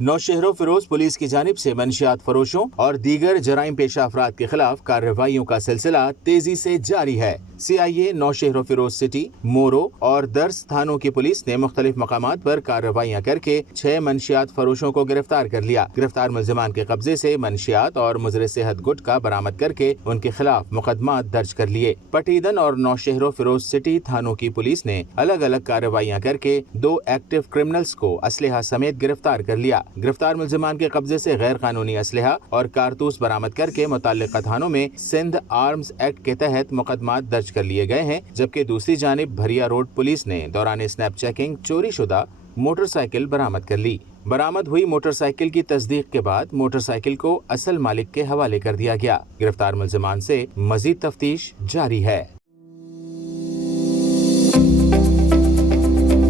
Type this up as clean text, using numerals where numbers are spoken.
Naushahro Firoz police की जानिब से मंशियात फरोशों और दीगर जराइम पेशा अफराद के खिलाफ कार्रवाइयों का सिलसिला तेजी से जारी है। CIA नौशहरों फिरोज सिटी, मोरो और दर्स थानों की पुलिस ने मुख्तलिफ मकामात पर कार्रवाइयाँ करके 6 मंशियात फरोशों को गिरफ्तार कर लिया। गिरफ्तार मुलजिमान के कब्जे से मंशियात और मुजरे सेहत गुटखा बरामद करके उनके खिलाफ मुकदमा दर्ज कर लिए। पटीदन और नौशहरों फिरोज सिटी थानों की पुलिस ने अलग अलग कार्रवाइयाँ करके 2 एक्टिव क्रिमिनल्स को असलहा समेत गिरफ्तार कर लिया। गिरफ्तार मुलजिमान के कब्जे से गैर कानूनी असलहा और कारतूस बरामद करके मुतल्लिका थानों में सिंध आर्म्स एक्ट के तहत मुकदमा दर्ज कर लिए गए हैं, जबकि दूसरी जानिब भरिया रोड पुलिस ने दौरान स्नैप चेकिंग चोरी शुदा मोटरसाइकिल बरामद कर ली। बरामद हुई मोटरसाइकिल की तस्दीक के बाद मोटरसाइकिल को असल मालिक के हवाले कर दिया गया। गिरफ्तार मुलजिमान से मजीद तफ्तीश जारी है।